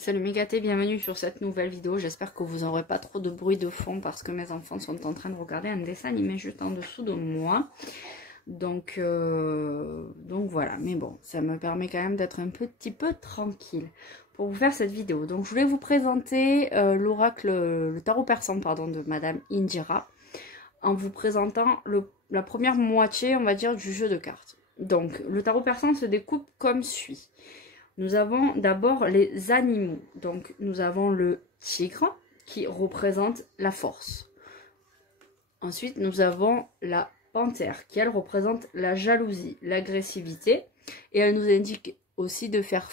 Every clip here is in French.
Salut Mégaté, bienvenue sur cette nouvelle vidéo. J'espère que vous n'aurez pas trop de bruit de fond parce que mes enfants sont en train de regarder un dessin animé juste en dessous de moi. Donc voilà, mais bon, ça me permet quand même d'être un petit peu tranquille pour vous faire cette vidéo. Donc je voulais vous présenter l'oracle, le tarot persan pardon, de Madame Indira, en vous présentant la première moitié, on va dire, du jeu de cartes. Donc le tarot persan se découpe comme suit. Nous avons d'abord les animaux. Donc, nous avons le tigre qui représente la force. Ensuite, nous avons la panthère qui, elle, représente la jalousie, l'agressivité. Et elle nous indique aussi de faire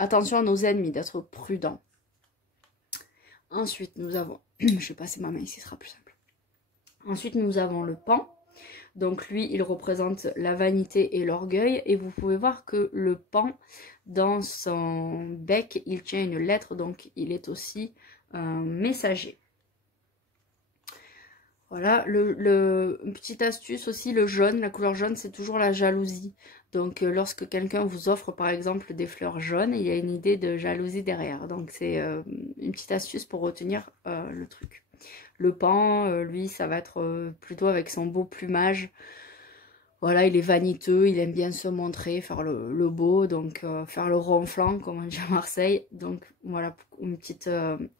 attention à nos ennemis, d'être prudent. Ensuite, nous avons... Je vais passer ma main ici, ce sera plus simple. Ensuite, nous avons le pan. Donc lui, il représente la vanité et l'orgueil. Et vous pouvez voir que le pan, dans son bec, il tient une lettre. Donc il est aussi un messager. Voilà, une petite astuce aussi, le jaune, la couleur jaune, c'est toujours la jalousie. Donc lorsque quelqu'un vous offre par exemple des fleurs jaunes, il y a une idée de jalousie derrière. Donc c'est une petite astuce pour retenir le truc. Le pan, lui, ça va être plutôt avec son beau plumage. Voilà, il est vaniteux, il aime bien se montrer, faire le beau, donc faire le ronflant, comme on dit à Marseille. Donc voilà, une petite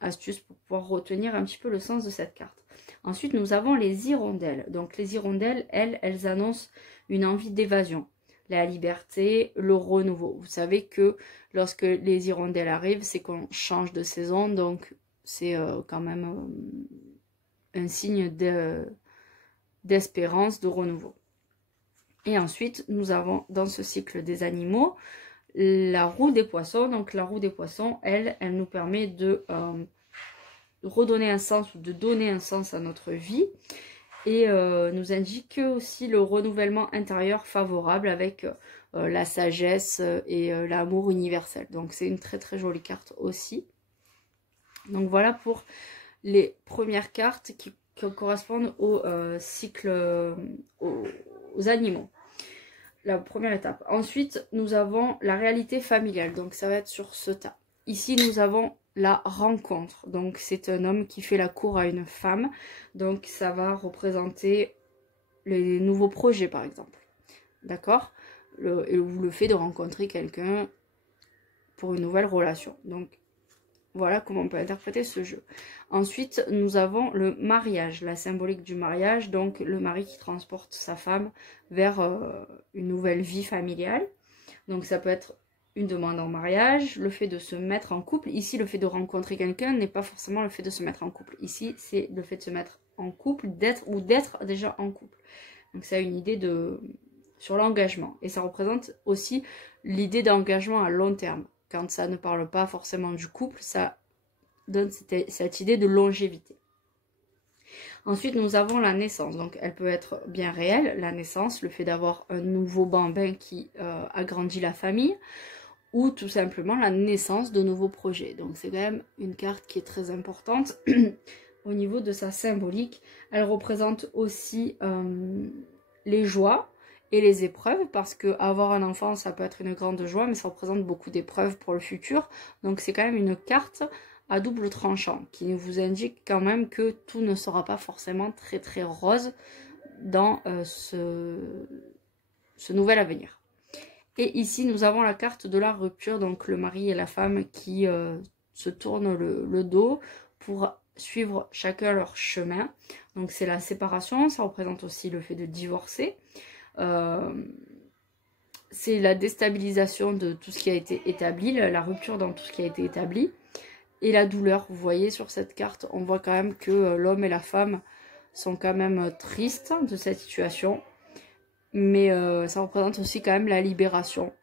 astuce pour pouvoir retenir un petit peu le sens de cette carte. Ensuite, nous avons les hirondelles. Donc les hirondelles, elles annoncent une envie d'évasion, la liberté, le renouveau. Vous savez que lorsque les hirondelles arrivent, c'est qu'on change de saison, donc c'est quand même... un signe d'espérance, de renouveau. Et ensuite, nous avons dans ce cycle des animaux, la roue des poissons. Donc la roue des poissons, elle nous permet de redonner un sens ou de donner un sens à notre vie. Et nous indique aussi le renouvellement intérieur favorable avec la sagesse et l'amour universel. Donc c'est une très très jolie carte aussi. Donc voilà pour les premières cartes qui correspondent au cycle, aux animaux. La première étape. Ensuite, nous avons la réalité familiale. Donc, ça va être sur ce tas. Ici, nous avons la rencontre. Donc, c'est un homme qui fait la cour à une femme. Donc, ça va représenter les nouveaux projets, par exemple. D'accord? Ou le fait de rencontrer quelqu'un pour une nouvelle relation. Donc, voilà comment on peut interpréter ce jeu. Ensuite, nous avons le mariage, la symbolique du mariage. Donc, le mari qui transporte sa femme vers une nouvelle vie familiale. Donc, ça peut être une demande en mariage, le fait de se mettre en couple. Ici, le fait de rencontrer quelqu'un n'est pas forcément le fait de se mettre en couple. Ici, c'est le fait de se mettre en couple, d'être déjà en couple. Donc, ça a une idée sur l'engagement. Et ça représente aussi l'idée d'engagement à long terme. Quand ça ne parle pas forcément du couple, ça donne cette idée de longévité. Ensuite, nous avons la naissance. Donc, elle peut être bien réelle, la naissance, le fait d'avoir un nouveau bambin qui agrandit la famille, ou tout simplement la naissance de nouveaux projets. Donc, c'est quand même une carte qui est très importante au niveau de sa symbolique. Elle représente aussi les joies et les épreuves, parce que avoir un enfant, ça peut être une grande joie, mais ça représente beaucoup d'épreuves pour le futur. Donc c'est quand même une carte à double tranchant, qui vous indique quand même que tout ne sera pas forcément très très rose dans ce nouvel avenir. Et ici, nous avons la carte de la rupture, donc le mari et la femme qui se tournent le dos pour suivre chacun leur chemin. Donc c'est la séparation, ça représente aussi le fait de divorcer. C'est la déstabilisation de tout ce qui a été établi, la rupture dans tout ce qui a été établi, et la douleur. Vous voyez sur cette carte, on voit quand même que l'homme et la femme sont quand même tristes de cette situation, mais ça représente aussi quand même la libération.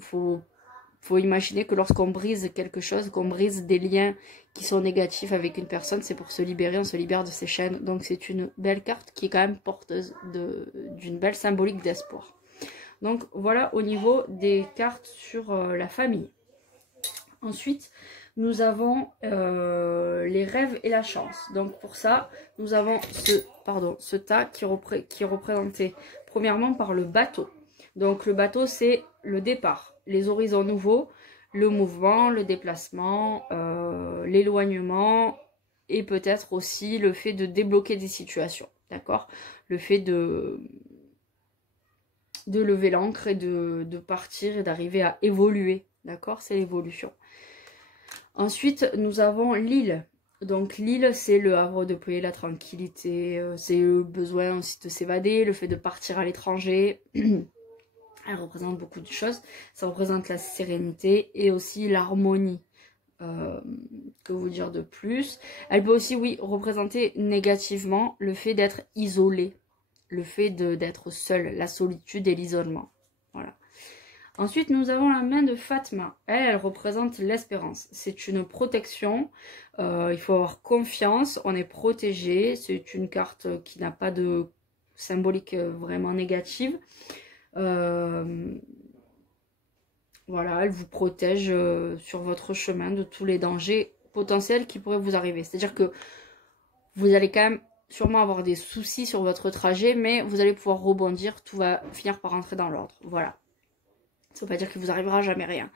Faut imaginer que lorsqu'on brise quelque chose, qu'on brise des liens qui sont négatifs avec une personne, c'est pour se libérer, on se libère de ses chaînes. Donc c'est une belle carte qui est quand même porteuse d'une belle symbolique d'espoir. Donc voilà au niveau des cartes sur la famille. Ensuite, nous avons les rêves et la chance. Donc pour ça, nous avons ce tas qui est représenté premièrement par le bateau. Donc le bateau, c'est le départ, les horizons nouveaux, le mouvement, le déplacement, l'éloignement et peut-être aussi le fait de débloquer des situations, d'accord? Le fait de lever l'ancre et de partir et d'arriver à évoluer, d'accord? C'est l'évolution. Ensuite, nous avons l'île. Donc l'île, c'est le havre de paix, la tranquillité, c'est le besoin aussi de s'évader, le fait de partir à l'étranger. Elle représente beaucoup de choses. Ça représente la sérénité et aussi l'harmonie. Que vous dire de plus? Elle peut aussi, oui, représenter négativement le fait d'être isolé, le fait d'être seul, la solitude et l'isolement. Voilà. Ensuite, nous avons la main de Fatma. Elle représente l'espérance. C'est une protection. Il faut avoir confiance. On est protégé. C'est une carte qui n'a pas de symbolique vraiment négative. Voilà, elle vous protège sur votre chemin de tous les dangers potentiels qui pourraient vous arriver. C'est-à-dire que vous allez quand même sûrement avoir des soucis sur votre trajet, mais vous allez pouvoir rebondir. Tout va finir par rentrer dans l'ordre. Voilà. Ça ne veut pas dire qu'il vous arrivera jamais rien.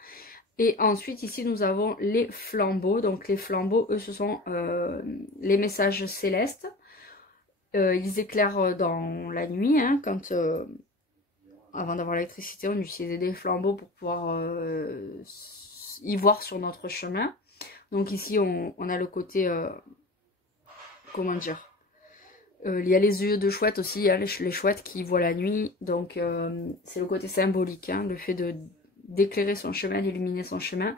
Et ensuite, ici, nous avons les flambeaux. Donc, les flambeaux, eux, ce sont les messages célestes. Ils éclairent dans la nuit, hein, quand... avant d'avoir l'électricité, on utilisait des flambeaux pour pouvoir y voir sur notre chemin. Donc ici, on a le côté... comment dire, il y a les yeux de chouette aussi, hein, les chouettes qui voient la nuit. Donc c'est le côté symbolique, hein, le fait d'éclairer son chemin, d'illuminer son chemin.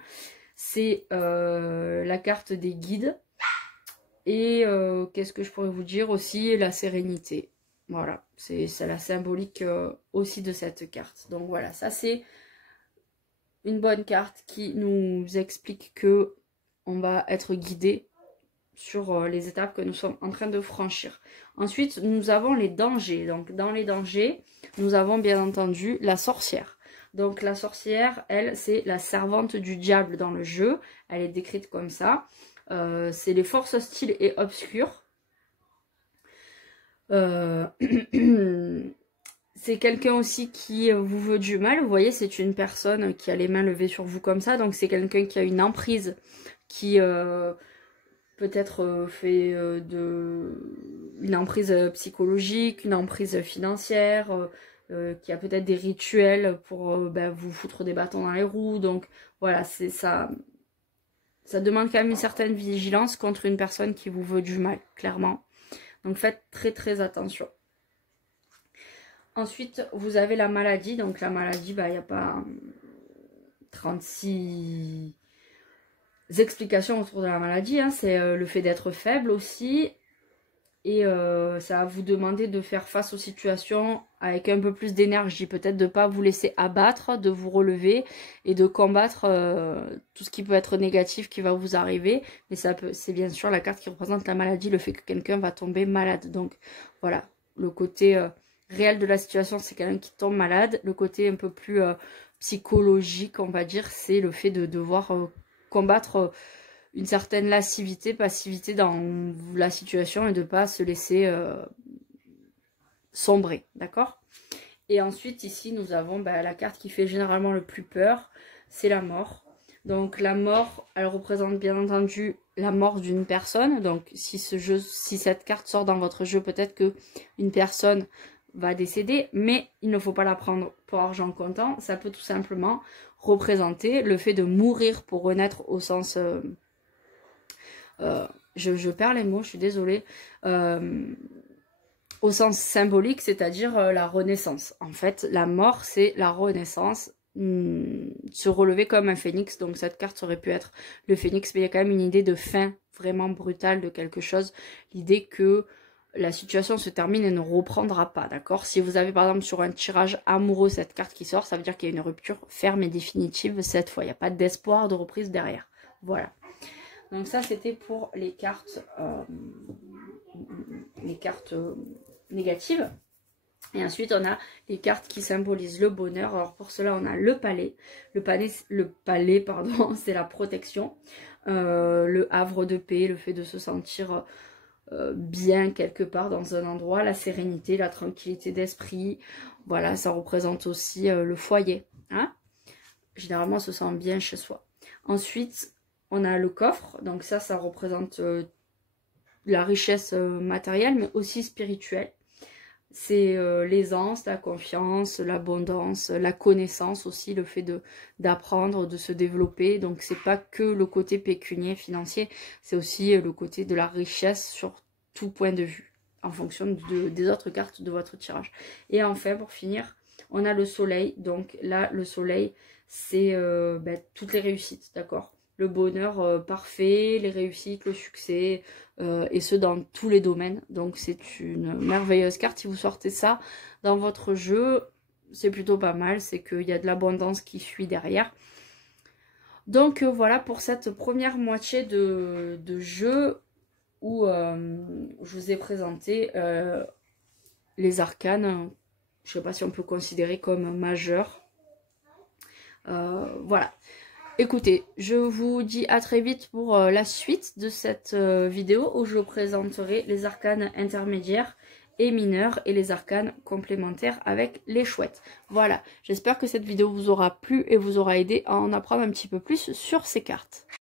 C'est la carte des guides. Et qu'est-ce que je pourrais vous dire aussi? La sérénité. Voilà, c'est la symbolique aussi de cette carte. Donc voilà, ça c'est une bonne carte qui nous explique que on va être guidé sur les étapes que nous sommes en train de franchir. Ensuite, nous avons les dangers. Donc dans les dangers, nous avons bien entendu la sorcière. Donc la sorcière, elle, c'est la servante du diable dans le jeu. Elle est décrite comme ça. C'est les forces hostiles et obscures. C'est quelqu'un aussi qui vous veut du mal. Vous voyez, c'est une personne qui a les mains levées sur vous comme ça. Donc c'est quelqu'un qui a une emprise, qui peut-être fait une emprise psychologique, une emprise financière, qui a peut-être des rituels pour vous foutre des bâtons dans les roues. Donc voilà, c'est ça. Ça demande quand même une certaine vigilance contre une personne qui vous veut du mal, clairement. Donc faites très très attention. Ensuite, vous avez la maladie. Donc la maladie, il n'y a pas 36 explications autour de la maladie. Hein. C'est le fait d'être faible aussi. Et ça va vous demander de faire face aux situations avec un peu plus d'énergie. Peut-être de ne pas vous laisser abattre, de vous relever et de combattre tout ce qui peut être négatif qui va vous arriver. Mais c'est bien sûr la carte qui représente la maladie, le fait que quelqu'un va tomber malade. Donc voilà, le côté réel de la situation, c'est quelqu'un qui tombe malade. Le côté un peu plus psychologique, on va dire, c'est le fait de devoir combattre... une certaine lascivité, passivité dans la situation et de ne pas se laisser sombrer, d'accord? Et ensuite, ici, nous avons la carte qui fait généralement le plus peur, c'est la mort. Donc la mort, elle représente bien entendu la mort d'une personne. Donc si cette carte sort dans votre jeu, peut-être que une personne va décéder, mais il ne faut pas la prendre pour argent comptant. Ça peut tout simplement représenter le fait de mourir pour renaître au sens... je perds les mots, je suis désolée. Au sens symbolique, c'est-à-dire la renaissance. En fait, la mort, c'est la renaissance. Se relever comme un phénix. Donc cette carte aurait pu être le phénix, mais il y a quand même une idée de fin vraiment brutale de quelque chose. L'idée que la situation se termine et ne reprendra pas, d'accord? Si vous avez par exemple sur un tirage amoureux cette carte qui sort, ça veut dire qu'il y a une rupture ferme et définitive cette fois. Il n'y a pas d'espoir de reprise derrière. Voilà. Donc ça, c'était pour les cartes négatives. Et ensuite, on a les cartes qui symbolisent le bonheur. Alors pour cela, on a le palais. Le palais, pardon, c'est la protection. Le havre de paix, le fait de se sentir bien quelque part dans un endroit. La sérénité, la tranquillité d'esprit. Voilà, ça représente aussi le foyer. Hein. généralement, on se sent bien chez soi. Ensuite, on a le coffre. Donc ça représente la richesse matérielle, mais aussi spirituelle. C'est l'aisance, la confiance, l'abondance, la connaissance aussi, le fait d'apprendre, de se développer. Donc c'est pas que le côté pécunier, financier, c'est aussi le côté de la richesse sur tout point de vue, en fonction des autres cartes de votre tirage. Et enfin, pour finir, on a le soleil. Donc là, le soleil, c'est toutes les réussites, d'accord? Le bonheur parfait, les réussites, le succès, et ce dans tous les domaines. Donc c'est une merveilleuse carte. Si vous sortez ça dans votre jeu, c'est plutôt pas mal. C'est qu'il y a de l'abondance qui suit derrière. Donc voilà pour cette première moitié de jeu où je vous ai présenté les arcanes. Je ne sais pas si on peut considérer comme majeurs. Voilà. Écoutez, je vous dis à très vite pour la suite de cette vidéo où je présenterai les arcanes intermédiaires et mineurs et les arcanes complémentaires avec les chouettes. Voilà, j'espère que cette vidéo vous aura plu et vous aura aidé à en apprendre un petit peu plus sur ces cartes.